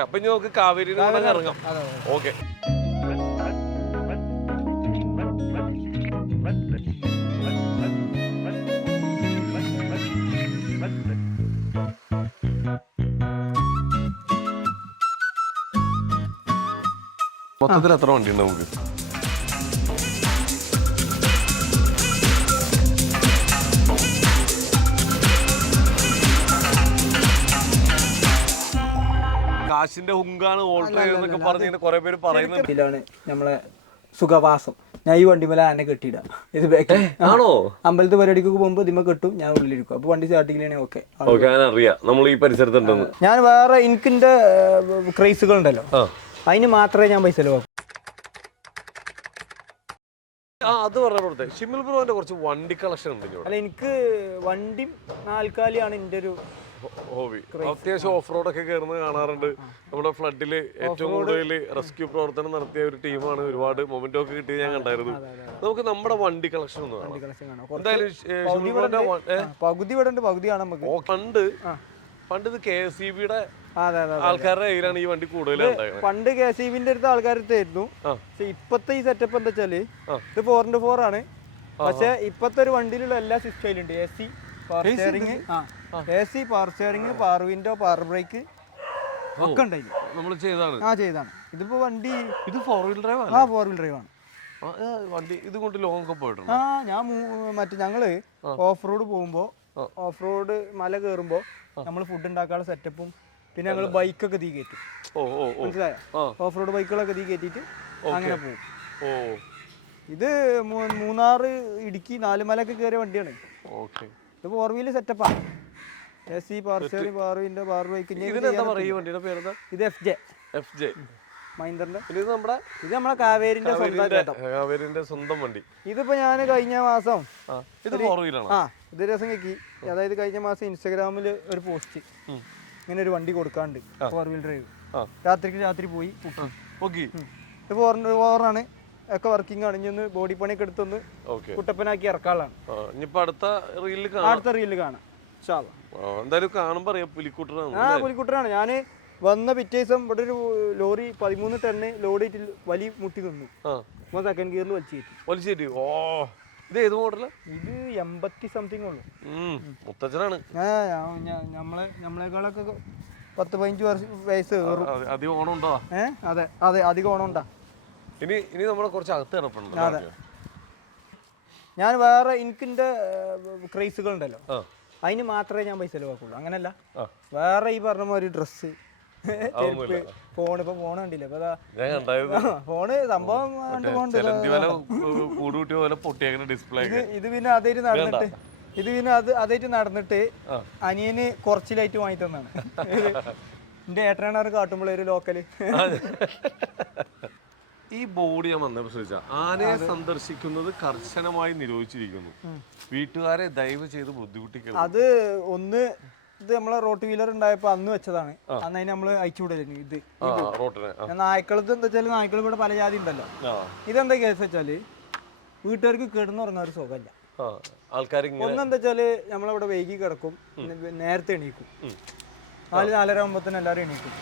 അപ്പൊ ഇനി നമുക്ക് കാവേരി ഇറങ്ങാം. ഓക്കെ. മൊത്തത്തിൽ എത്ര വണ്ടിയുണ്ട് നമുക്ക്? കാശിന്റെ ഹുങ്കാണ് ഓൾട്ടർ പറഞ്ഞ കുറെ പേര് പറയുന്നുണ്ട്. ഇതിലാണ് നമ്മളെ സുഖവാസം. ഞാൻ ഈ വണ്ടി മേലെ ആനെ കെട്ടിയിടാം. ഇത് ബാക്കിൽ ആണോ? അമ്പലത്തെ പരിപാടിക്ക് പോകുമ്പോൾ ഇതിമ കെട്ടും, ഞാൻ ഉള്ളിലിരിക്കും. അപ്പൊ വണ്ടി സ്റ്റാർട്ടിങ്ങിലാണ് ഓക്കെ. അറിയാം നമ്മൾ ഈ പരിസരത്തുണ്ടെന്ന്. ഞാൻ വേറെ എനിക്കിന്റെ ക്രൈസുകൾ ഉണ്ടല്ലോ, അതിന് മാത്രമേ ഞാൻ പൈസ ചെലവാക്കും. അത് പറഞ്ഞ ഷിമിൽ ബ്രോന്റെ കുറച്ച് വണ്ടി കളക്ഷൻ ഉണ്ട്. അല്ല, എനിക്ക് വണ്ടി നാൽക്കാലിയാണ് എന്റെ ഒരു ഹോബി. അത്യാവശ്യം ഓഫ് റോഡ് ഒക്കെ കയറുന്നത് കാണാറുണ്ട്. നമ്മുടെ ഫ്ലഡില് ഏറ്റവും കൂടുതൽ റെസ്ക്യൂ പ്രവർത്തനം നടത്തിയ ഒരു ടീമാണ്. ഒരുപാട് മൊമെന്റോ ഒക്കെ കിട്ടിയത് ഞാൻ കണ്ടായിരുന്നു. നമുക്ക് നമ്മുടെ വണ്ടി കളക്ഷൻ ഒന്ന് കാണാം. പകുതി ഇവിടെ ഉണ്ട്, പകുതിയാണ് നമുക്ക്. പണ്ട് ഇത് KSEBയുടെ ആൾക്കാരുടെ കയ്യിലാണ് ഈ വണ്ടി കൂടുതൽ. പണ്ട് KSEBന്റെ അടുത്ത ആൾക്കാരത്തായിരുന്നു. പക്ഷെ ഇപ്പത്തെ ഈ സെറ്റപ്പ് എന്താ വെച്ചാല് ഇത് 4x4 ആണ്. പക്ഷെ ഇപ്പത്തെ ഒരു വണ്ടിയിലുള്ള എല്ലാ സിസ്റ്റം ഉണ്ട്. AC, power steering, power steering, power window, power break ഒക്കെ ഉണ്ടായി. നമ്മൾ ചെയ്താണ്. ചെയ്താണ്. ഇതിപ്പോ വണ്ടി ഇത് 4-wheel ഡ്രൈവ് ആണ്. 4-wheel ഡ്രൈവ് ആണ് വണ്ടി. ഇത് കൊണ്ട് ലോങ് ഒക്കെ പോയിട്ടുണ്ട്. ഞാൻ മറ്റേ ഞങ്ങള് ഓഫ് റോഡ് പോകുമ്പോ, ഓഫ് റോഡ് മല കയറുമ്പോ നമ്മൾ ഫുഡ് ഉണ്ടാക്കാനുള്ള സെറ്റപ്പും പിന്നെ ഞങ്ങൾ ബൈക്കൊക്കെ തീ കയറ്റും. മനസ്സിലായോ? ഓഫ് റോഡ് ബൈക്കുകളൊക്കെ തീ കയറ്റിട്ട് അങ്ങനെ പോകും. ഇത് മൂന്നാറ്, ഇടുക്കി, നാലുമലൊക്കെ കയറിയ വണ്ടിയാണ്. ഇത് 4-wheel സെറ്റപ്പാണ്. AC, power steering, power window, power break. ഇത് FJ മഹീന്ദ്രന്റെ. ഇത് നമ്മളെ കാവേരിന്റെ സ്വന്തം വണ്ടി. ഇതിപ്പോ ഞാൻ കഴിഞ്ഞ മാസം ഇത് 4-wheel ആണ്. ഇത് രസം കേക്കി. അതായത് കഴിഞ്ഞ മാസം ഇൻസ്റ്റാഗ്രാമിൽ ഒരു പോസ്റ്റ്, ഇങ്ങനെ ഒരു വണ്ടി കൊടുക്കാണ്ട് 4-wheel ഡ്രൈവ്. രാത്രി പോയി ഇത് 4x4 ആണ്. ഒക്കെ വർക്കിംഗ് ആണ്. ഇനി ഒന്ന് ബോഡി പണിയൊക്കെ എടുത്തൊന്ന് കുട്ടപ്പനാക്കി ഇറക്കാളാണ്. അടുത്ത റീലിൽ കാണാം. പുലിക്കുട്ടനാണ്. ഞാന് വന്ന പിറ്റേ ദിവസം ഇവിടെ ഒരു ലോറി 13 ടണ്ണ് ലോഡ് വലി മുട്ടി നിന്നു. സെക്കൻഡ് ഗിയറിൽ വലിച്ചേറ്റി. ഇത് ഏത് മോഡല്? ഇത് 80 സംതിങ് ഉള്ളു. നമ്മളെക്കാളൊക്കെ 10-15 വയസ്സ് അധികം ഓണം ഉണ്ടോ? അതെ, അധികം ഓണം ഉണ്ടാ. ഇനി നമ്മളെ കുറച്ച് അകത്ത് കിടപ്പുണ്ട്. ഞാൻ വേറെ എനിക്കിന്റെ ക്രൈസുകൾ ഉണ്ടല്ലോ, അതിന് മാത്രമേ ഞാൻ പൈസ ചെലവാക്കുള്ളൂ. അങ്ങനല്ല, വേറെ ഈ പറഞ്ഞ മാതിരി ഡ്രസ്സ്, ഫോൺ. ഇപ്പൊ ഫോൺ കണ്ടില്ലേ? ഫോണ് സംഭവം ഇത് പിന്നെ അതായിട്ട് നടന്നിട്ട് അനിയന് കുറച്ചിലായിട്ട് വാങ്ങി തന്നാണ്. എന്റെ ഏട്ടനാണ് കാട്ടുമ്പോൾ ഒരു ലോക്കല്. ഈ ബോർഡ് ഞാൻ വന്നപ്പോൾ ശ്രദ്ധിച്ച, ആനയെ സന്ദർശിക്കുന്നത് കർശനമായി നിരോധിച്ചിരിക്കുന്നു. വീട്ടുകാരെ ദയവ് ചെയ്ത് ബുദ്ധിമുട്ടിക്കരുത്. അത് ഒന്ന് ഇത് നമ്മളെ റോട്ട് വീലർ ഉണ്ടായപ്പോ അന്ന് വെച്ചതാണ്. അന്ന് അതിന് നമ്മള് അയച്ചു വിടരുന്നു. ഇത് നായ്ക്കളത്ത് എന്താ വെച്ചാല്, നായ്ക്കൾ ഇവിടെ പല ജാതി ഉണ്ടല്ലോ. ഇതെന്താ കേസ് വെച്ചാല്, വീട്ടുകാർക്ക് കിടന്നുറങ്ങാൻ ഒരു സുഖമില്ല. ഒന്നെന്താ വെച്ചാല് നമ്മളിവിടെ വൈകി കിടക്കും, നേരത്തെ എണീക്കും. 4-4:30 ആകുമ്പോഴത്തേനും എല്ലാവരും എണീക്കും.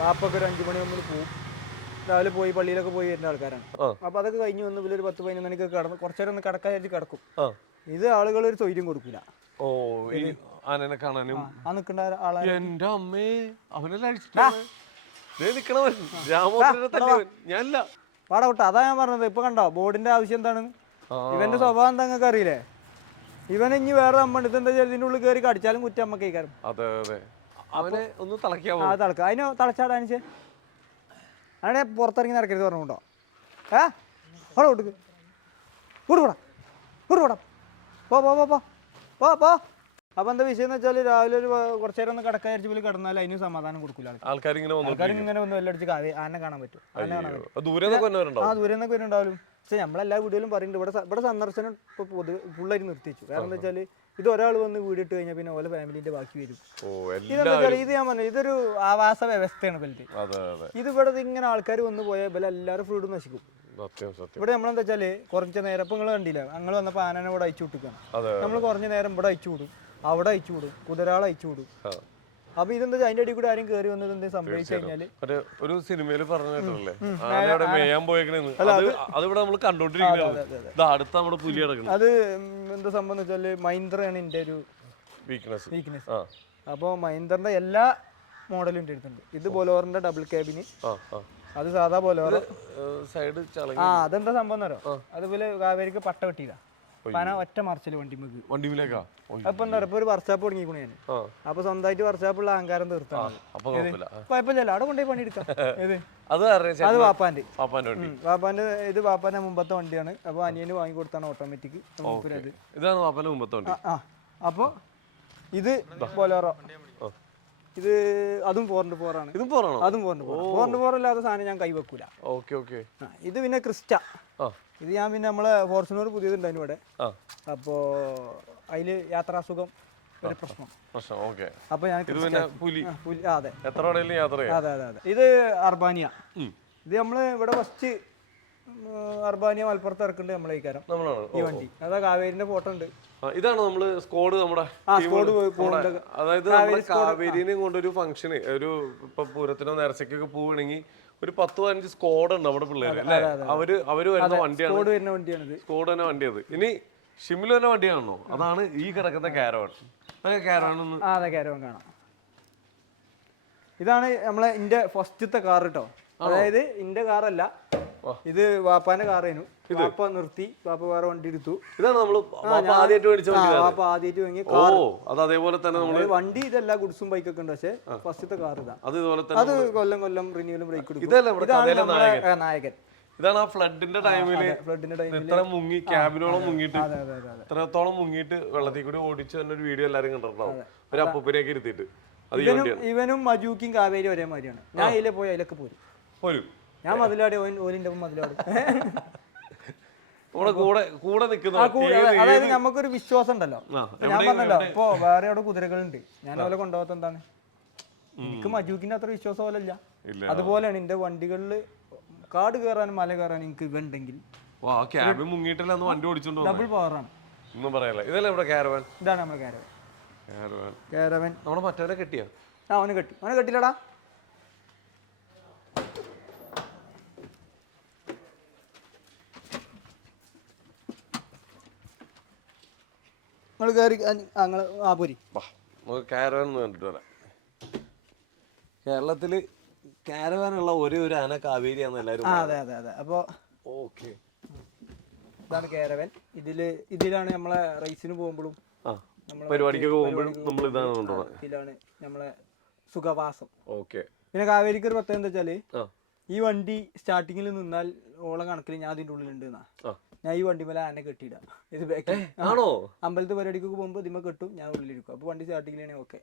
പാപ്പൊക്കെ ഒരു 5 മണി നമ്മൾ പോവും. രാവിലെ പോയി പള്ളിയിലൊക്കെ പോയി വരുന്ന ആൾക്കാരാണ്. അപ്പൊ അതൊക്കെ കഴിഞ്ഞ് വന്ന് ഒരു 10-11 മണിക്കൊക്കെ കിടന്ന് കുറച്ചേരം ഒന്ന് കിടക്കാനായിട്ട് കിടക്കും. ഇത് ആളുകൾ ഒരു തൊഴിലും കൊടുക്കില്ല. ആനനെ കാണാനും വാടാ വിട്ട. അതാ ഞാൻ പറഞ്ഞത്. ഇപ്പൊ കണ്ടോ ബോർഡിന്റെ ആവശ്യം എന്താണ്? ഇവന്റെ സ്വഭാവം എന്താ നിങ്ങൾക്ക് അറിയില്ലേ? ഇവൻ ഇനി വേറെ അമ്മണ്ട്. ഇതെന്താ ഇതിന്റെ ഉള്ളിൽ കയറി കടിച്ചാലും കുറ്റം അമ്മ കേൾക്കാറും. അതിന് തളച്ചാടാനിച്ച് അങ്ങനെ പുറത്തിറങ്ങി നടക്കരുത് പറഞ്ഞുകൊണ്ടോ? പോ. അപ്പൊ എന്താ വിഷയം എന്ന് വെച്ചാൽ, രാവിലെ ഒരു കുറച്ചു നേരം ഒന്ന് കിടക്കാരിച്ച് പോലും കിടന്നാൽ അതിന് സമാധാനം കൊടുക്കില്ല. ആൾക്കാരിങ്ങനെ വന്ന് വെല്ലടിച്ച് ആനെ കാണാൻ പറ്റും. ദൂരെ നിന്നൊക്കെ വരുന്നുണ്ടാവും. പക്ഷെ നമ്മളെല്ലാ വീഡിയോയിലും പറയുന്നുണ്ട്, ഇവിടെ സന്ദർശനം ഇപ്പൊ ഫുള്ളായിട്ട് നിർത്തിച്ചു. കാരണം എന്താ വെച്ചാൽ, ഇത് ഒരാൾ വന്ന് വീടിട്ട് കഴിഞ്ഞാൽ പിന്നെ ഓരോ ഫാമിലിന്റെ ബാക്കി വരും. ഇതെന്താ വെച്ചാൽ, ഇത് ഞാൻ പറഞ്ഞു, ഇതൊരു ആവാസ വ്യവസ്ഥയാണ് ബലത്ത്. ഇത് ഇവിടെ ഇങ്ങനെ ആൾക്കാർ വന്ന് പോയാൽ ബല എല്ലാവരും ഫ്രൂട്ടും നശിക്കും. ഇവിടെ നമ്മളെന്താ വെച്ചാല് കുറച്ച് നേരം ഇപ്പൊ നിങ്ങൾ കണ്ടില്ല, ഞങ്ങൾ വന്നപ്പോ ആനനെ ഇവിടെ അയച്ചു വിട്ടിക്കാണ്. നമ്മൾ കുറഞ്ഞ നേരം ഇവിടെ അയച്ചു വിടും, അവിടെ അയച്ചു വിടും, കുതിരാളെ അയച്ചു വിടും. അപ്പൊ ഇതെന്താ അതിന്റെ അടിയിൽ കൂടെ ആരും കയറി വന്നത് എന്താ സംഭവിച്ചു കഴിഞ്ഞാല് മറ്റേ ഒരു സിനിമയിൽ പറഞ്ഞു കേട്ടല്ലേ ആനയുടെ മേയാൻ പോയേക്കണെന്ന് അതിവിടെ നമ്മൾ കണ്ടോണ്ടിരിക്കുന്നത് അടുത്ത നമ്മുടെ പുലി കിടക്കുന്നത് അത് എന്താ സംഭവം എന്ന് വെച്ചാല് മഹീന്ദ്രയാണ് എന്റെ ഒരു വീക്ക്നെസ്. അപ്പോൾ മഹീന്ദ്രന്റെ എല്ലാ മോഡലും എൻ്റെ അടുത്തുണ്ട്. ഇത് ബൊലോറിന്റെ ഡബിൾ ക്യാബിന്, അത് സാധാ ബൊലോറോ സൈഡ്. അതെന്താ സംഭവം എന്നോ, അതുപോലെ കാവേരിക്ക് പട്ട വെട്ടിയതാ പന ഒറ്റ മറിച്ചില് വണ്ടിയിലേക്കാ. അപ്പൊ എന്താ പറയുക, ഇപ്പൊ ഒരു വർക്ക്ഷോപ്പ് തുടങ്ങിക്കണു ഞാൻ. അപ്പൊ സ്വന്തമായിട്ട് വർക്ക്ഷോപ്പുള്ള അഹങ്കാരം തീർത്താണ്. കുഴപ്പമില്ലല്ലോ, അവിടെ കൊണ്ടുപോയി പണിയെടുക്കാം. അത് വാപ്പാന്റെ ഇത് വാപ്പാന്റെ മുമ്പത്തെ വണ്ടിയാണ്. അപ്പൊ അനിയന് വാങ്ങിക്കൊടുത്താണ് ഓട്ടോമാറ്റിക്. ഇതാണ് വാപ്പാന്റെ മുമ്പത്തെ വണ്ടി. അപ്പൊ ഇത് ബൊലോറോ, ഇത് അതും 4x4 ആണ്. ഇതും 4 ആണോ? അതും 4x4 അല്ലാത്ത സാധനം ഞാൻ കൈവെക്കൂല. ഇത് പിന്നെ ക്രിസ്റ്റ. ഇത് ഞാൻ പിന്നെ നമ്മളെ ഫോർച്യൂണർ പുതിയതുണ്ടായിരുന്നു ഇവിടെ. അപ്പോ അതില് യാത്രാസുഖം ഒരു പ്രശ്നം. അപ്പൊ ഞാൻ അതെ ഇത് അർബാനിയ. ഇത് നമ്മള് ഇവിടെ ഫസ്റ്റ് അർബാനിയ മലപ്പുറത്ത് ഇറക്കുന്നുണ്ട് നമ്മളെ ഈ വണ്ടി. അതാ കാവേരിന്റെ ഫോട്ടോ ഉണ്ട്. ഇതാണ് നമ്മള് സ്കോഡ് നമ്മുടെ അതായത് കാവേരിനെ കൊണ്ടൊരു ഫംഗ്ഷന് ഒരു ഇപ്പൊ പൂരത്തിനോ നേർച്ചയ്ക്കൊക്കെ പോവുകയാണെങ്കിൽ ഒരു 10-15 സ്കോഡ് ഉണ്ട് നമ്മുടെ പിള്ളേര് അല്ലേ. അവര് വരുന്ന വണ്ടിയാണ് സ്കോഡ് തന്നെ വണ്ടിയത്. ഇനി ഷിമിൽ തന്നെ വണ്ടിയാണോ? അതാണ് ഈ കിടക്കുന്ന കാരവാൻ. കാരവാൻ കാണാം. ഇതാണ് നമ്മളെ ഇന്റെ ഫസ്റ്റത്തെ കാർ കേട്ടോ. അതായത് ഇന്റെ കാറല്ല, ഇത് വാപ്പാന്റെ കാറേനു. വാപ്പ നിർത്തി, വാപ്പ വേറെ വണ്ടി എടുത്തു. ഇതാണ് നമ്മള് ആദ്യമായിട്ട് വാപ്പ ആദ്യമായിട്ട് വാങ്ങിയ അതേപോലെ തന്നെ നമ്മള് വണ്ടി. ഇതല്ല ഗുഡ്സും ബൈക്കൊക്കെ ഉണ്ട്, പക്ഷെ ഫസ്റ്റത്തെ കാർ ഇതാ. അത് കൊല്ലം റിന്യൂവലും ബ്രേക്ക് എടുക്കും. നായകൻ. ഇതാണ് ആ ഫ്ലഡിന്റെ ടൈമില് ഇത്ര മുങ്ങി ക്യാബിനോളം മുങ്ങിയിട്ട് ഇത്രത്തോളം മുങ്ങിയിട്ട് വെള്ളത്തിൽ കൂടി ഓടിച്ചു തന്നെ ഒരു വീഡിയോ എല്ലാരും കണ്ടിട്ടുണ്ടാവും. ഒരു അപ്പൂപ്പനെയൊക്കെ ഇരുത്തിയിട്ട്. ഇവനും മജൂക്കും കാവേരി ഒരേ മാതിരിയാണ്. ഞാൻ അതിലെ പോയി അതിലൊക്കെ പോരും. ഞാൻ മതിലാടി, ഓലിന്റെ മതിലാടി. അതായത് നമുക്കൊരു വിശ്വാസം ഉണ്ടല്ലോ. ഞാൻ പറഞ്ഞല്ലോ ഇപ്പൊ വേറെ അവിടെ കുതിരകളുണ്ട്, ഞാൻ അവരെ കൊണ്ടുപോകാത്ത എന്താണ്? എനിക്ക് മജൂക്കിന്റെ അത്ര വിശ്വാസം പോലെ ഇല്ല. അതുപോലെയാണ് എന്റെ വണ്ടികളില് കാട് കയറാനും മല കയറാനും എനിക്ക് ഇവണ്ടെങ്കിൽ ഡബിൾ പവറാണ്. ഇതാണ് നമ്മുടെ കാരവൻ. അവന് കെട്ടില്ലടാ. കേരളത്തില് കാരവാനുള്ള ഒരേ ഒരു ആന കാവേരിയാന്ന് എല്ലാരും. അപ്പൊ ഇതാണ് കാരവൻ. ഇതിലാണ് നമ്മളെ റേസിന് പോകുമ്പോഴും പരിപാടിക്കൊക്കെ പോകുമ്പോഴും നമ്മൾ ഇതാണ് കൊണ്ടുപോകുന്നത്. ഇതിലാണ് നമ്മളെ സുഖവാസം. പിന്നെ കാവേരിക്ക് ഒരു പ്രത്യേകത എന്താ വെച്ചാല്, ഈ വണ്ടി സ്റ്റാർട്ടിങ്ങിൽ നിന്നാൽ ഓളം കണക്കിൽ ഞാൻ അതിന്റെ ഉള്ളിലുണ്ട്. ഞാൻ ഈ വണ്ടി മേലെ ആനെ കെട്ടിയിടാം. ഇത് ആണോ? അമ്പലത്തെ പരിപാടിക്കൊക്കെ പോകുമ്പോ ഇതിമ കെട്ടും, ഞാൻ ഉള്ളിലിരിക്കും. അപ്പൊ വണ്ടി സ്റ്റാർട്ടിങ്ങിലാണ് ഓക്കെ.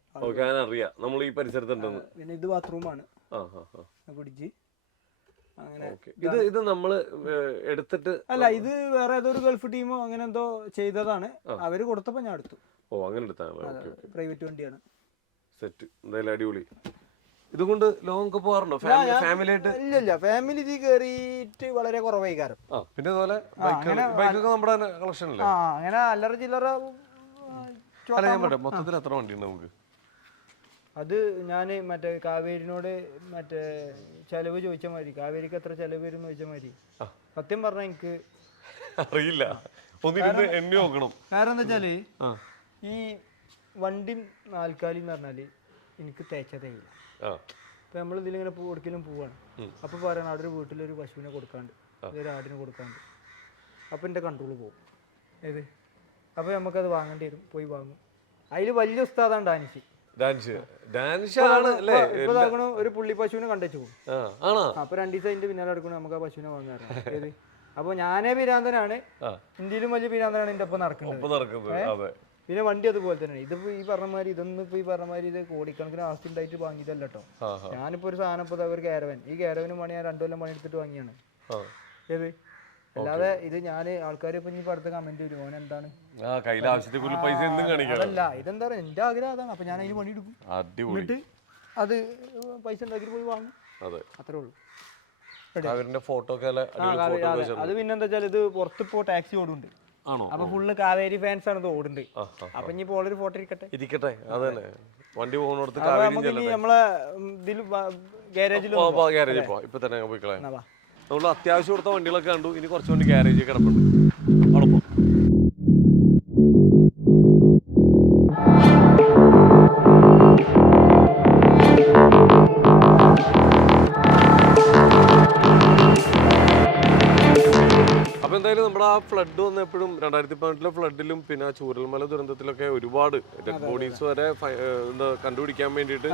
പിന്നെ ഇത് ബാത്റൂമാണ്. പിടിച്ച് അങ്ങനെ ഇത് നമ്മള് എടുത്തിട്ട് അല്ല, ഇത് വേറെ ഏതൊരു ഗൾഫ് ടീമോ അങ്ങനെ എന്തോ ചെയ്തതാണ്. അവര് കൊടുത്തപ്പോ ഞാൻ എടുത്തു. പ്രൈവറ്റ് വണ്ടിയാണ്. സെറ്റ്. എന്തായാലും അടിപൊളി. ഇതുകൊണ്ട് ലോങ് ഒക്കെ പോകാറുണ്ടോ ഫാമിലി ആയിട്ട്? ഇല്ല, ഫാമിലി ഇത് കയറിയിട്ട് വളരെ കുറവായി കാരണം. പിന്നെ അതുപോലെ ബൈക്കൊക്കെ നമ്മുടെ കളക്ഷൻ അല്ലേ? അങ്ങനെ അല്ലറ ചില്ലറ. മൊത്തത്തിൽ എത്ര വണ്ടിയുണ്ട് നമുക്ക്? അത് ഞാന് മറ്റേ കാവേരിനോട് മറ്റേ ചെലവ് ചോദിച്ച മാതിരി, കാവേരിക്ക് എത്ര ചെലവ് വരും ചോദിച്ച മാതിരി, സത്യം പറഞ്ഞാൽ എനിക്ക് അറിയില്ല. എണ്ണി നോക്കണം. കാരണം എന്താ വെച്ചാല് ഈ വണ്ടി നാൽക്കാലി എന്ന് പറഞ്ഞാല് എനിക്ക് തേച്ചതേയില്ല. ഇപ്പൊ നമ്മൾ ഇതിലിങ്ങനെ ഒരിക്കലും പോവാണ്. അപ്പൊ പറയണം അവിടെ ഒരു വീട്ടിലൊരു പശുവിനെ കൊടുക്കാണ്ട്, ഒരു ആടിനെ കൊടുക്കാണ്ട്. അപ്പൊ എന്റെ കൺട്രോള് പോകും. അപ്പൊ നമുക്കത് വാങ്ങേണ്ടി വരും. പോയി വാങ്ങും. അതില് വലിയ ഉസ്താദാണ് ഡാനിഷ്. ഒരു പുള്ളി പശുവിനെ കണ്ടു പോകും. അപ്പൊ 2 ദിവസം അതിന്റെ പിന്നാലെ എടുക്കണം, നമുക്ക് ആ പശുവിനെ വാങ്ങാറുണ്ട്. അപ്പൊ ഞാനേ പിരാന്തനാണ്, ഇന്ത്യയിലും വലിയ പിരാന്തനാണ് എന്റെ ഒപ്പം നടക്കുന്നത്. പിന്നെ വണ്ടി അതുപോലെ തന്നെ. ഇതിപ്പോ ഈ പറഞ്ഞമാതിരി ഇതൊന്നും ഈ പറഞ്ഞമാതിരി ഇത് കോടിക്കണക്കിന് ആസ്തി ഉണ്ടായിട്ട് വാങ്ങിയതല്ല കേട്ടോ. ഞാനിപ്പോ ഒരു സാധനം ഇപ്പൊ ഒരു കാരവൻ, ഈ കാരവന് പണി ഞാൻ 2 കൊല്ലം പണി എടുത്തിട്ട് വാങ്ങിയാണ്. അല്ലാതെ ഇത് ഞാൻ ആൾക്കാർ ഇപ്പൊ ഇനി അടുത്ത കമന്റ് വരും, ഓൻ എന്താണ് അതല്ല, ഇതെന്താ പറയാ, എന്റെ ആഗ്രഹം അതാണ്. അപ്പൊ ഞാൻ അതിന് പണി എടുക്കും, എന്നിട്ട് അത് പൈസ ഉണ്ടാക്കിട്ട് പോയി വാങ്ങും. അത്രേ ഉള്ളൂ. അത് പിന്നെന്താ വെച്ചാൽ ഇത് പുറത്തിപ്പോ ടാക്സി ഓടുന്നുണ്ട്. അപ്പൊ ഫുള്ള് കാവേരി ഫാൻസ് ആണ് ഇത് ഓടുന്നുണ്ട്. അപ്പൊ ഇനി ഒരു ഫോട്ടോ ഇരിക്കട്ടെ. അതന്നെ. വണ്ടി പോകുന്നിടത്ത് കാവേരി നമുക്ക് നമ്മളെ ഇതിൽ ഗാരേജിൽ ഗ്യാരേജിൽ പോവാം. ഇപ്പൊ തന്നെ പോയി കളയാം. നമ്മൾ അത്യാവശ്യം കൊടുത്ത വണ്ടികളൊക്കെ കണ്ടു. ഇനി കുറച്ച് വണ്ടി ഗ്യാരേജിൽ കിടപ്പുണ്ട്. അവിടെ പോ. അപ്പൊ എന്തായാലും നമ്മുടെ ആ ഫ്ലഡ് വന്നപ്പോഴും 2018 ഫ്ലഡിലും പിന്നെ ആ ചൂരൽമല ദുരന്തത്തിലൊക്കെ ഒരുപാട് ഡെഡ് ബോഡീസ് വരെ എന്താ കണ്ടുപിടിക്കാൻ വേണ്ടിയിട്ട്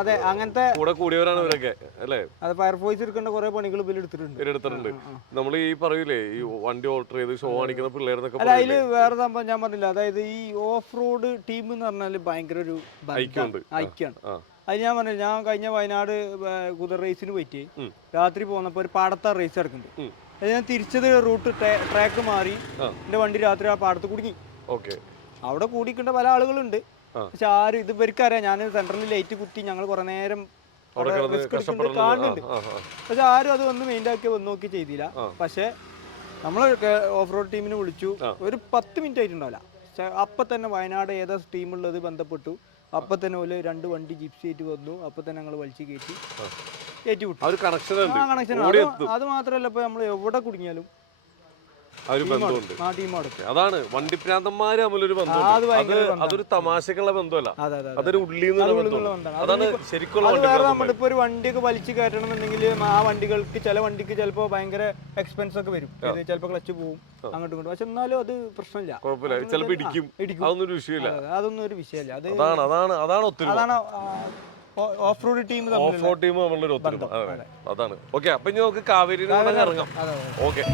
അതെ അങ്ങനത്തെ കൂടെ കൂടിയവരാണ് ഇവരൊക്കെ അല്ലേ. അത് ഫയർഫോഴ്സ് എടുക്കേണ്ട കുറെ പണികൾ എടുത്തിട്ടുണ്ട്. നമ്മൾ ഈ പറയൂലേ ഈ വണ്ടി ഓൾട്ടർ ചെയ്ത് ഷോ കാണിക്കുന്ന പിള്ളേരെന്നൊക്കെ അതില് വേറെ സംഭവം ഞാൻ പറഞ്ഞില്ല. അതായത് ഈ ഓഫ് റോഡ് ടീം എന്ന് പറഞ്ഞാൽ ഭയങ്കര ഒരു ഐക്യമാണ്. അത് ഞാൻ പറഞ്ഞില്ല, ഞാൻ കഴിഞ്ഞ വയനാട് കുതിര റേസിന് പോയിട്ട് രാത്രി പോന്നപ്പോ ഒരു പാടത്ത റേസ് നടക്കുന്നുണ്ട്. ഞാൻ തിരിച്ചത് റൂട്ട് ട്രാക്ക് മാറി എന്റെ വണ്ടി രാത്രി ആ പാടത്ത് കുടുങ്ങി. അവിടെ കൂടിക്കേണ്ട പല ആളുകളുണ്ട്. പക്ഷെ ആരും ഇത് ഇവർക്കറിയാം, ഞാൻ സെൻട്രലിൽ ലൈറ്റ് കുത്തി ഞങ്ങൾ കുറെ നേരം കാണുന്നുണ്ട്. പക്ഷെ ആരും അത് വന്ന് മെയിൻറ്റാക്കി വന്ന് നോക്കി ചെയ്തില്ല. പക്ഷെ നമ്മൾ ഓഫ് റോഡ് ടീമിനെ വിളിച്ചു, ഒരു 10 മിനിറ്റ് ആയിട്ടുണ്ടാവില്ല. പക്ഷെ അപ്പൊ തന്നെ വയനാട് ഏതാ ടീമുള്ളത് ബന്ധപ്പെട്ടു. അപ്പൊ തന്നെ പോലെ 2 വണ്ടി ജിപ്സി ആയിട്ട് വന്നു. അപ്പൊ തന്നെ ഞങ്ങൾ വലിച്ചു കയറ്റി വിട്ടു. കണക്ഷൻ. അത് മാത്രല്ല, ഇപ്പൊ നമ്മൾ എവിടെ കുടുങ്ങിയാലും അതാണ് വണ്ടിപ്രാന്തന്മാര് തമ്മിലൊരു ബന്ധം. അതൊരു തമാശക്കുള്ള ബന്ധമല്ല, അതൊരു അതാണ് ശരിക്കുള്ള. നമ്മളിപ്പോ ഒരു വണ്ടിയൊക്കെ വലിച്ചു കയറ്റണം എന്നുണ്ടെങ്കിൽ ആ വണ്ടികൾക്ക് ചില വണ്ടിക്ക് ചിലപ്പോ ഭയങ്കര എക്സ്പെൻസ് ഒക്കെ വരും. ചിലപ്പോ ക്ലച്ച് പോവും അങ്ങോട്ടും ഇങ്ങോട്ടും. പക്ഷെ എന്നാലും അത് പ്രശ്നമില്ല, കുഴപ്പമില്ല. ചിലപ്പോ ഇടിക്കും, അതൊന്നും ഒരു വിഷയമില്ല. അതൊന്നും ഒരു വിഷയമല്ല. അതാണ് അതാണ് ഓഫ് റോഡ് ടീം തമ്മിലുള്ള ഒരു ഒത്തൊരുമ. അതാണ്. ഓക്കെ, അപ്പൊ ഇനി നമുക്ക് കാവേരി ഇറങ്ങാം. ഓക്കെ.